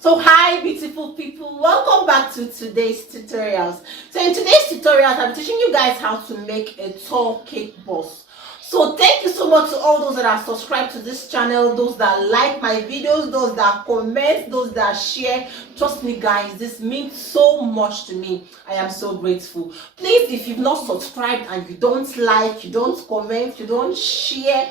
So hi beautiful people, welcome back to today's tutorials. So in today's tutorials I'm teaching you guys how to make a tall cake boss. So thank you so much to all those that are subscribed to this channel, those that like my videos, those that comment, those that share. Trust me guys, this means so much to me. I am so grateful. Please, if you've not subscribed and you don't like, you don't comment, you don't share,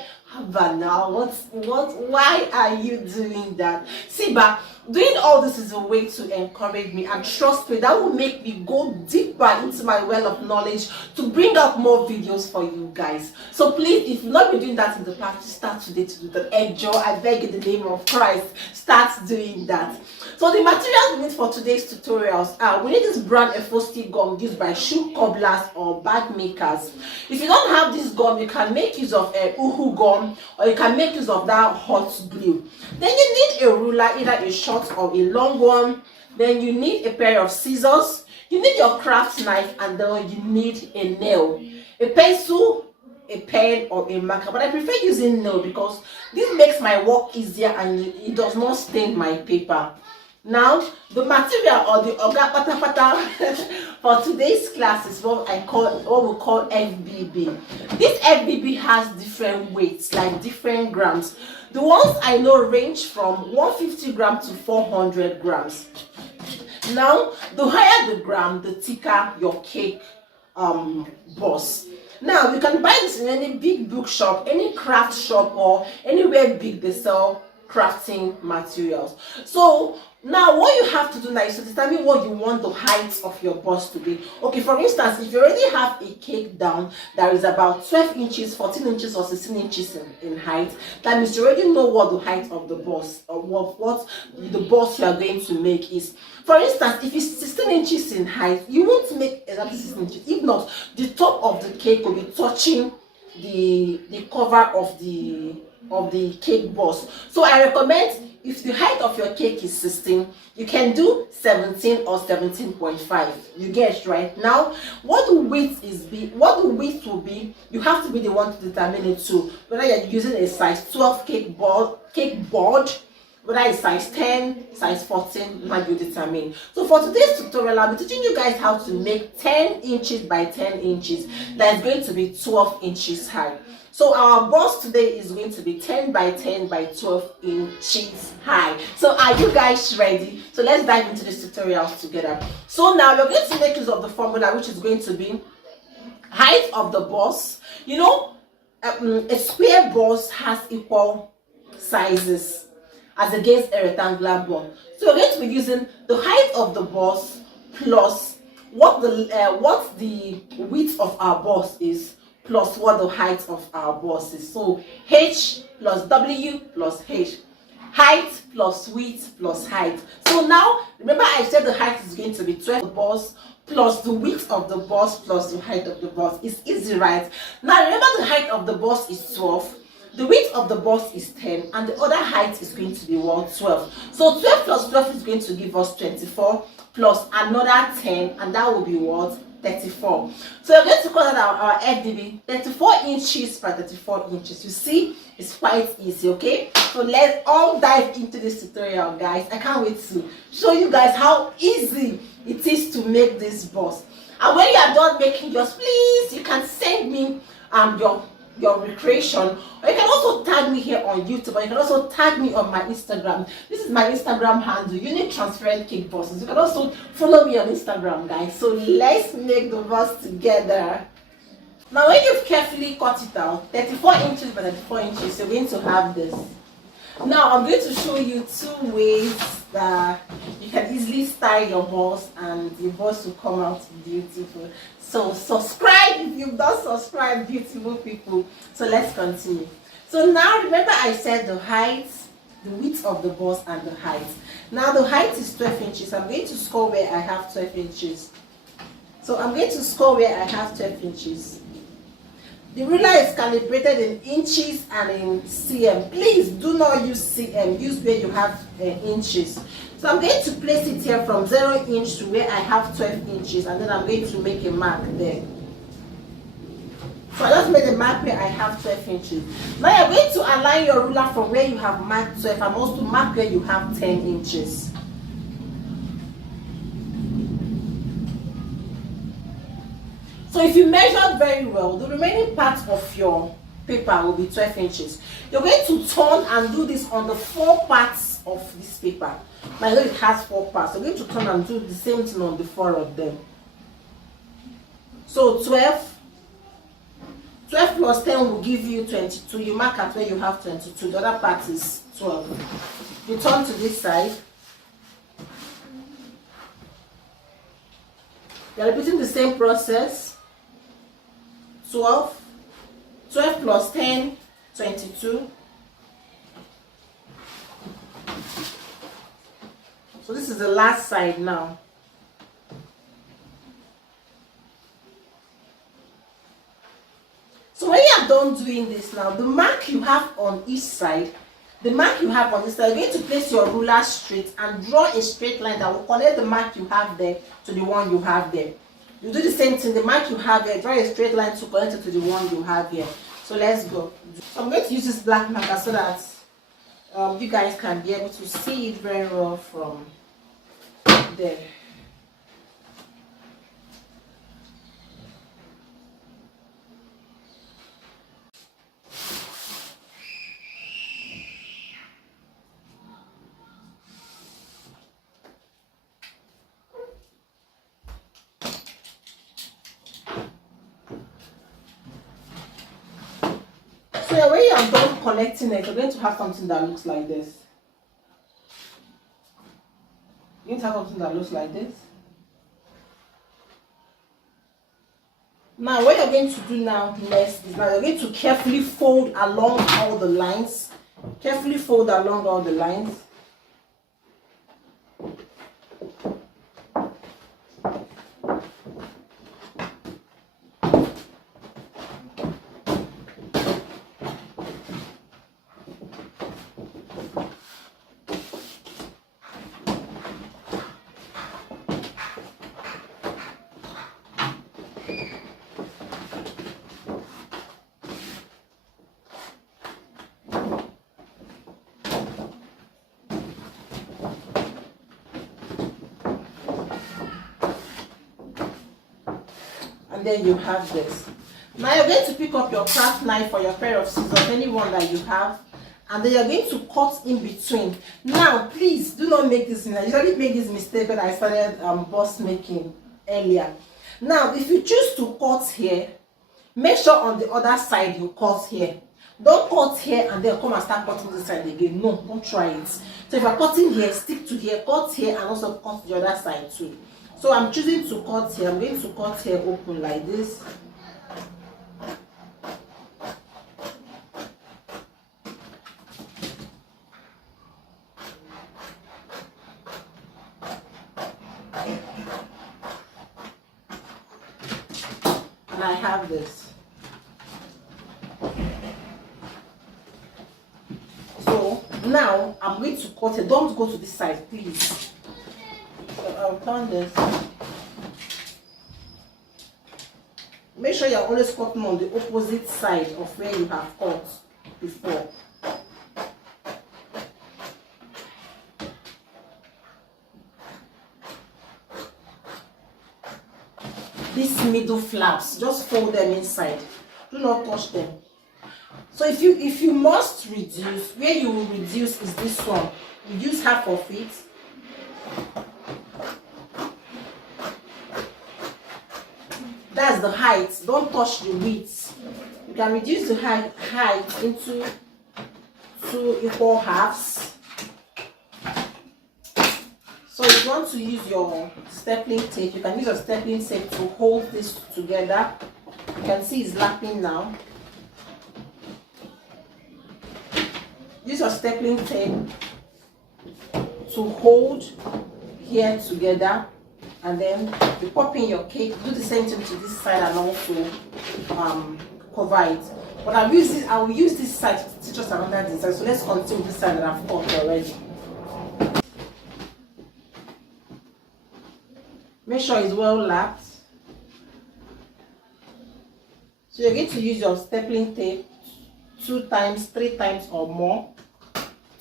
but now why are you doing that? See, but doing all this is a way to encourage me, and trust me, that will make me go deeper into my well of knowledge to bring out more videos for you guys. So please, if you've not been doing that in the past, start today to do that. Enjoy, I beg in the name of Christ, start doing that. So the materials we need for today's tutorials are: we need this brand Efostic gum used by shoe cobblers or bag makers. If you don't have this gum, you can make use of Uhu gum, or you can make use of that hot glue. Then you need a ruler, either a short or a long one. Then you need a pair of scissors, you need your craft knife, and then you need a nail, a pencil, a pen, or a marker. But I prefer using nail because this makes my work easier and it does not stain my paper. Now the material, or the oga pata pata for today's class, is what we call FBB. This FBB has different weights, like different grams. The ones I know range from 150 grams to 400 grams. Now the higher the gram, the thicker your cake boss. Now you can buy this in any big bookshop, any craft shop, or anywhere big they sell crafting materials. So now what you have to do now is to determine what you want the height of your boss to be. Okay, for instance, if you already have a cake down that is about 12 inches, 14 inches, or 16 inches in height, that means you already know what the height of the boss, or what the boss you are going to make is. For instance, if it's 16 inches in height, you won't make exactly 16 inches. If not, the top of the cake will be touching the cover of the cake boss. So I recommend, if the height of your cake is 16, you can do 17 or 17.5. You get right? Now what the width will be, you have to be the one to determine it too. Whether you're using a size 12 cake board, whether it's size 10, size 14, now you determine. So for today's tutorial, I'll be teaching you guys how to make 10 inches by 10 inches. That is going to be 12 inches high. So our boss today is going to be 10 by 10 by 12 inches high. So are you guys ready? So let's dive into this tutorial together. So now we're going to make use of the formula, which is going to be height of the boss. You know, a square boss has equal sizes as against a rectangular one. So we're going to be using the height of the boss plus what the width of our boss is, plus what the height of our boss is. So H plus W plus H. Height plus width plus height. So now, remember I said the height is going to be 12 of the boss plus the width of the boss plus the height of the boss. It's easy, right? Now remember the height of the boss is 12. The width of the boss is 10, and the other height is going to be what? 12. So 12 plus 12 is going to give us 24, plus another 10, and that will be what? 34. So we're going to call that our FDB, 34 inches by 34 inches. You see, it's quite easy, okay? So let's all dive into this tutorial, guys. I can't wait to show you guys how easy it is to make this boss. And when you are done making yours, please, you can send me your recreation, or you can also tag me here on YouTube, or you can also tag me on my Instagram. This is my Instagram handle, Unique Transparent Cake Bosses. You can also follow me on Instagram, guys. So let's make the boss together. Now when you've carefully cut it out, 34 inches by 34 inches, you're going to have this. Now I'm going to show you two ways that you can easily style your boss and the boss will come out beautiful. So subscribe if you've not subscribed, beautiful people. So let's continue. So now remember I said the height, the width of the boss, and the height. Now the height is 12 inches. I'm going to score where I have 12 inches. So I'm going to score where I have 12 inches. The ruler is calibrated in inches and in cm. Please do not use cm, use where you have inches. So I'm going to place it here from 0 inch to where I have 12 inches, and then I'm going to make a mark there. So I just made a mark where I have 12 inches. Now you're going to align your ruler from where you have marked 12 and also mark where you have 10 inches. So if you measured very well, the remaining part of your paper will be 12 inches. You're going to turn and do this on the 4 parts of this paper. Now it has 4 parts. You're going to turn and do the same thing on the 4 of them. So 12 plus 10 will give you 22. You mark at where you have 22. The other part is 12. You turn to this side. You're repeating the same process. 12 plus 10, 22. So this is the last side now. So when you are done doing this now, the mark you have on each side, the mark you have on this side, you're going to place your ruler straight and draw a straight line that will connect the mark you have there to the one you have there. You do the same thing, the mark you have here, draw a straight line to connect it to the one you have here. So let's go. So I'm going to use this black marker so that you guys can be able to see it very well from there. So when you are done connecting it, you're going to have something that looks like this. You're going to have something that looks like this. Now what you're going to do now next is now you're going to carefully fold along all the lines. Carefully fold along all the lines. And then you have this. Now you're going to pick up your craft knife or your pair of scissors, any one that you have, and then you're going to cut in between. Now please do not make this mistake. I usually make this mistake when I started boss making earlier. Now if you choose to cut here, make sure on the other side you cut here. Don't cut here and then come and start cutting this side again. No, don't try it. So if you're cutting here, stick to here, cut here, and also cut the other side too. So I'm choosing to cut here. I'm going to cut here open like this. And I have this. So now I'm going to cut it. Don't go to this side, please. I'll turn this. Make sure you're always cutting on the opposite side of where you have cut before. These middle flaps, just fold them inside. Do not touch them. So if you must reduce, where you will reduce is this one. Reduce half of it. That's the height. Don't touch the width. You can reduce the height into 2 equal halves. So if you want to use your stapling tape, you can use your stapling tape to hold this together. You can see it's lapping now. Use your stapling tape to hold here together, and then you pop in your cake. Do the same thing to this side and also cover it. But I will use this side to teach us another design. So let's continue this side that I've cut already. Make sure it's well lapped. So you're going to use your stapling tape 2 times, 3 times or more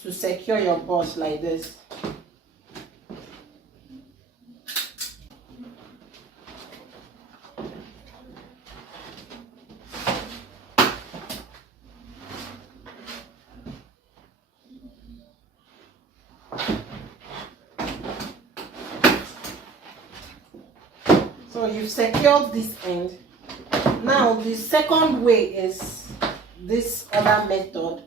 to secure your bust like this. So you've secured this end. Now the second way is this other method.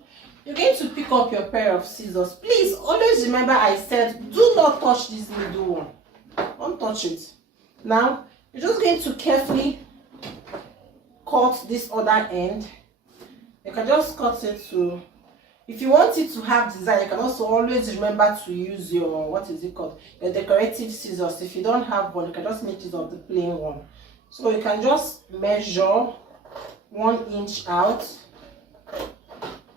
You're going to pick up your pair of scissors. Please always remember I said do not touch this middle one. Don't touch it. Now you're just going to carefully cut this other end. You can just cut it to, if you want it to have design, you can also always remember to use your, what is it called, your decorative scissors. If you don't have one, you can just make use of the plain one. So you can just measure 1 inch out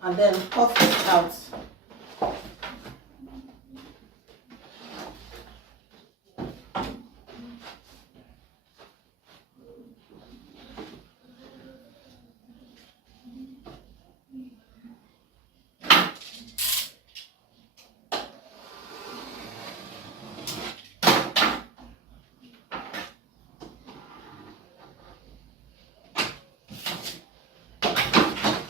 and then cut it out.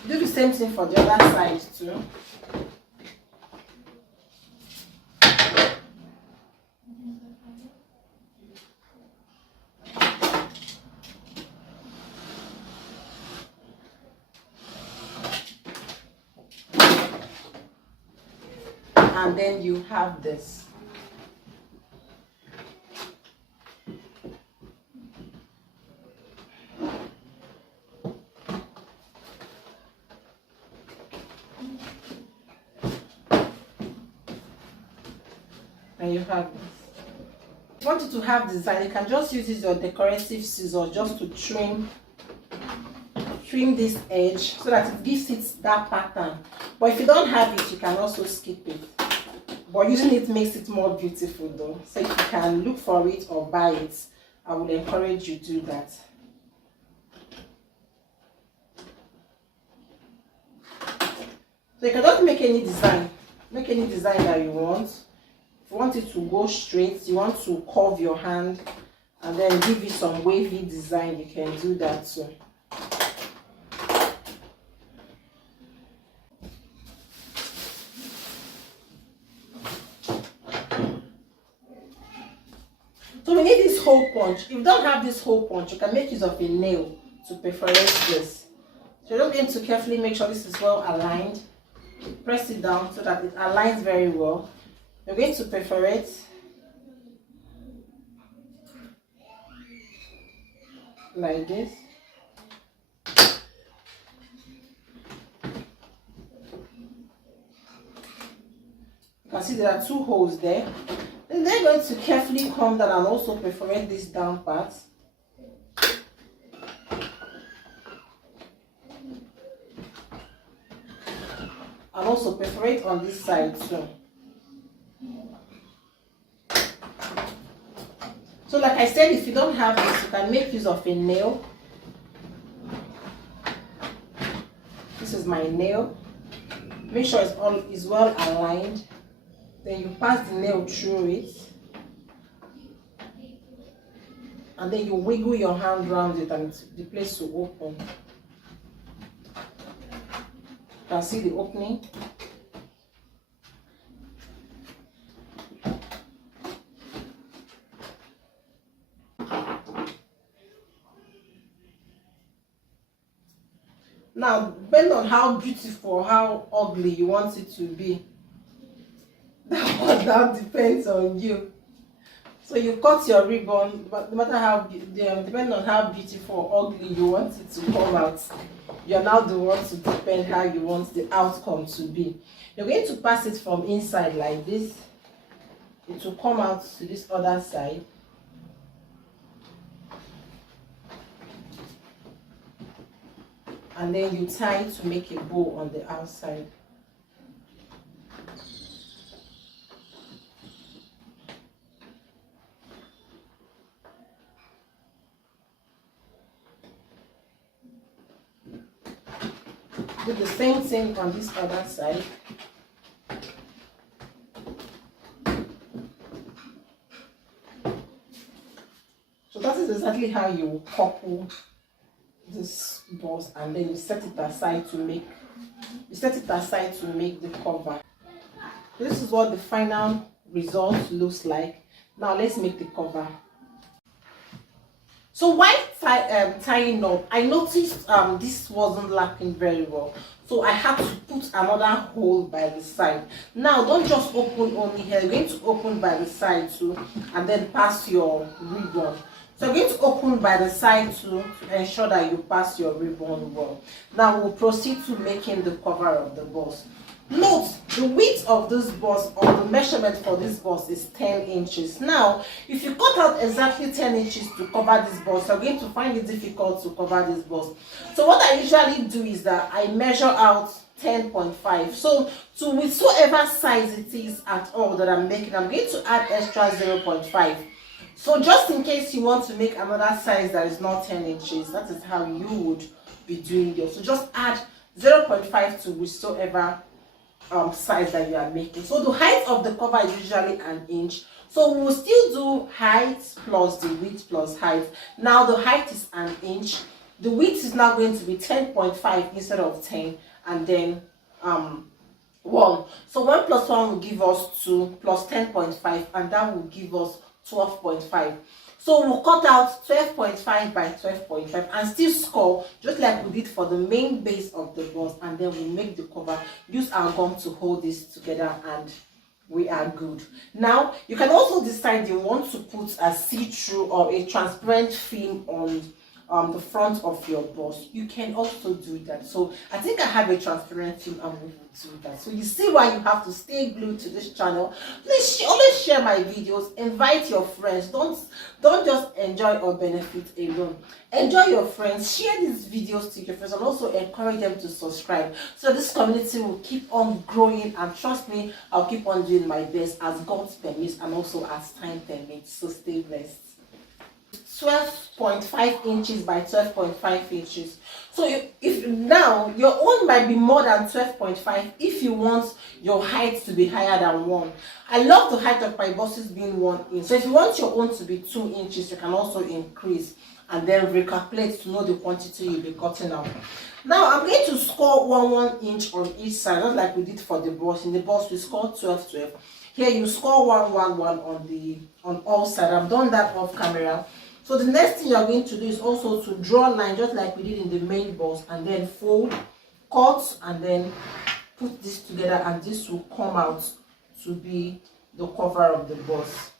Do the same thing for the other side too. And then you have this. And you have this. If you want it to have design, you can just use your decorative scissors just to trim this edge so that it gives it that pattern. But if you don't have it, you can also skip it. But using it makes it more beautiful though. So if you can look for it or buy it, I would encourage you to do that. So you can just make any design. Make any design that you want. If you want it to go straight, you want to curve your hand and then give it some wavy design, you can do that too. So we need this hole punch. If you don't have this hole punch, you can make use of a nail to perforate this. So you're just going to carefully make sure this is well aligned. Press it down so that it aligns very well. You're going to perforate like this. You can see there are 2 holes there. Then they're going to carefully come down and also perforate this down part. And also perforate on this side too. So like I said, if you don't have this, you can make use of a nail. This is my nail. Make sure it's well aligned. Then you pass the nail through it. And then you wiggle your hand around it and the place will open. You can see the opening. Now, depending on how beautiful or how ugly you want it to be, that depends on you. So you cut your ribbon, but no matter how, depending on how beautiful or ugly you want it to come out, you're now the one to depend how you want the outcome to be. You're going to pass it from inside like this. It will come out to this other side. And then you tie it to make a bow on the outside. Do the same thing on this other side. So that is exactly how you couple this boss, and then you set it aside to make the cover. This is what the final result looks like. Now let's make the cover. So while tying up, I noticed this wasn't lapping very well. So I had to put another hole by the side. Now don't just open only here. You're going to open by the side too, and then pass your ribbon. So you're going to open by the side too to ensure that you pass your ribbon well. Now we'll proceed to making the cover of the bust. Note the width of this bust, or the measurement for this bust, is 10 inches. Now, if you cut out exactly 10 inches to cover this bust, you're going to find it difficult to cover this bust. So what I usually do is that I measure out 10.5. So to whatsoever size it is at all that I'm making, I'm going to add extra 0.5. So just in case you want to make another size that is not 10 inches, that is how you would be doing yours. So just add 0.5 to whatsoever size that you are making. So the height of the cover is usually an inch. So we will still do height plus the width plus height. Now the height is an inch. The width is now going to be 10.5 instead of 10, and then 1. So 1 plus 1 will give us 2 plus 10.5, and that will give us 12.5. So we'll cut out 12.5 by 12.5 and still score just like we did for the main base of the bust, and then we make the cover. Use our gum to hold this together and we are good. Now you can also decide you want to put a see-through or a transparent film on the front of your bust. You can also do that. So I think I have a transparent film and we will do that. So you see why you have to stay glued to this channel. Please always share my videos, invite your friends. Don't just enjoy or benefit alone. Enjoy your friends, share these videos to your friends, and also encourage them to subscribe so this community will keep on growing. And trust me, I'll keep on doing my best as God permits and also as time permits. So stay blessed. 12.5 inches by 12.5 inches. So if now your own might be more than 12.5 if you want your height to be higher than 1. I love the height of my busts being 1 inch. So if you want your own to be 2 inches, you can also increase and then recalculate to know the quantity you'll be cutting out. Now I'm going to score 1 inch on each side, just like we did for the bust. In the bust we scored 12. Here you score 1 on all sides. I've done that off camera. So the next thing you're going to do is also to draw a line just like we did in the main bust, and then fold, cut, and then put this together, and this will come out to be the cover of the bust.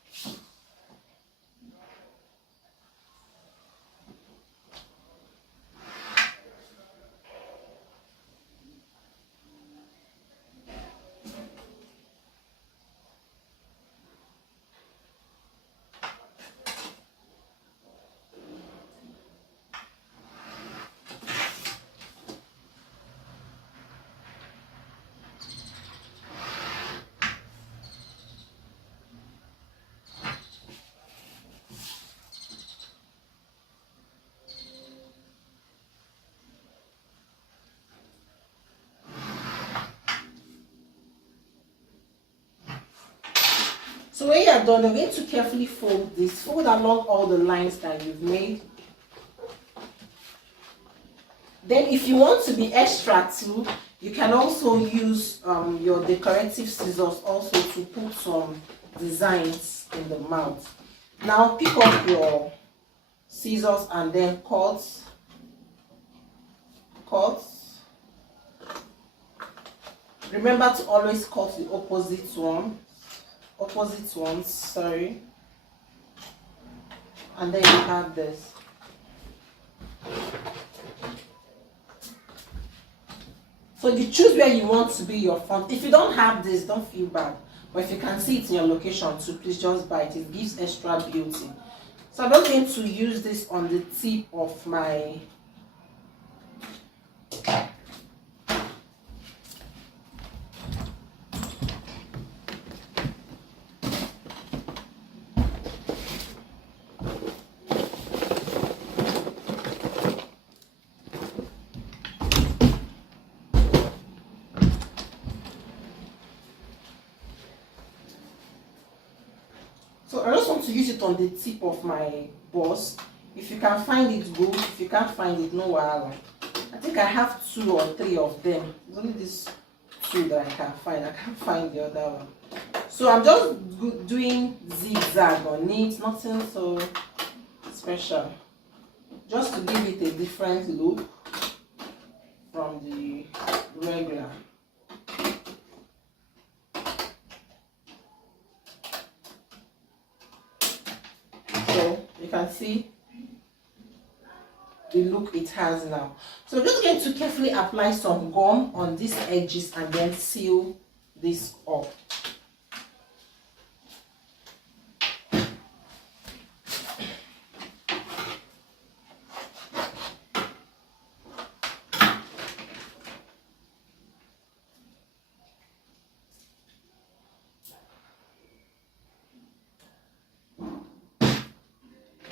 So when you are done, you're going to carefully fold this. Fold along all the lines that you've made. Then if you want to be extra too, you can also use your decorative scissors also to put some designs in the mouth. Now pick up your scissors and then cut. Remember to always cut the opposite ones, sorry. And then you have this. So you choose where you want to be your front. If you don't have this, don't feel bad. But if you can see it in your location too, please just buy it. It gives extra beauty. So I'm just going to use this on the tip of my So I just want to use it on the tip of my bust. If you can find it, good. If you can't find it, no worry. I think I have 2 or 3 of them. It's only this 2 that I can find. I can't find the other one. So I'm just doing zigzag on it. Nothing so special. just to give it a different look from the regular. So you can see the look it has now. So I'm just going to carefully apply some gum on these edges and then seal this up.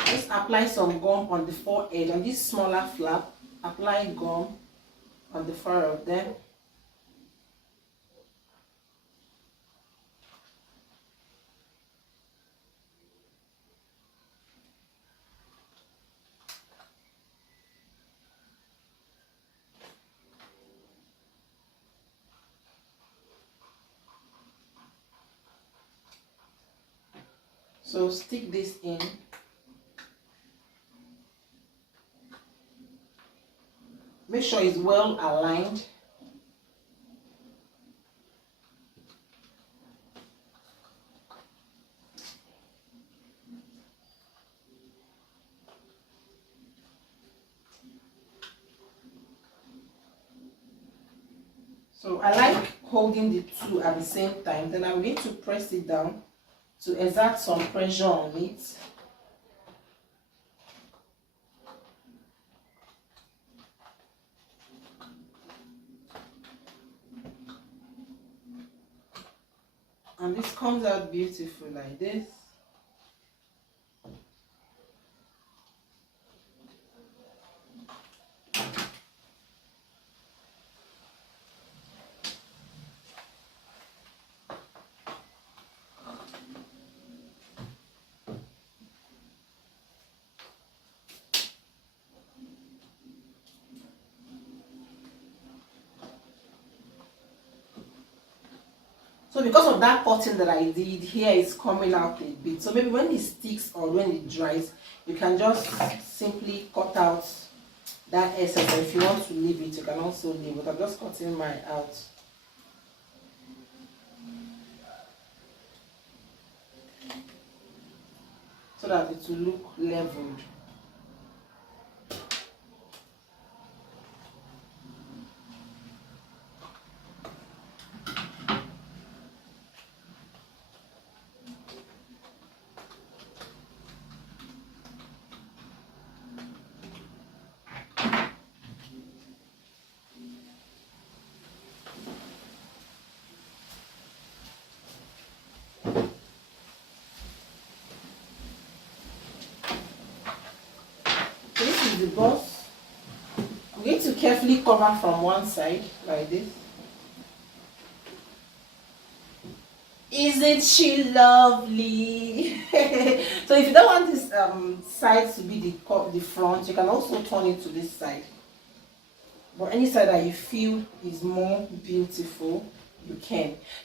Just apply some gum on the forehead, on this smaller flap. Apply gum on the four of them. So stick this in. Make sure it's well aligned. So I like holding the two at the same time. Then I'm going to press it down to exert some pressure on it. And this comes out beautiful like this. So because of that cutting that I did, here is coming out a bit. So maybe when it sticks or when it dries, you can just simply cut out that excess. Or if you want to leave it, you can also leave it. I'm just cutting mine out. So that it will look leveled. The boss, I'm going to carefully cover from one side like this. Isn't she lovely? So if you don't want this side to be the front, you can also turn it to this side. But any side that you feel is more beautiful, you can.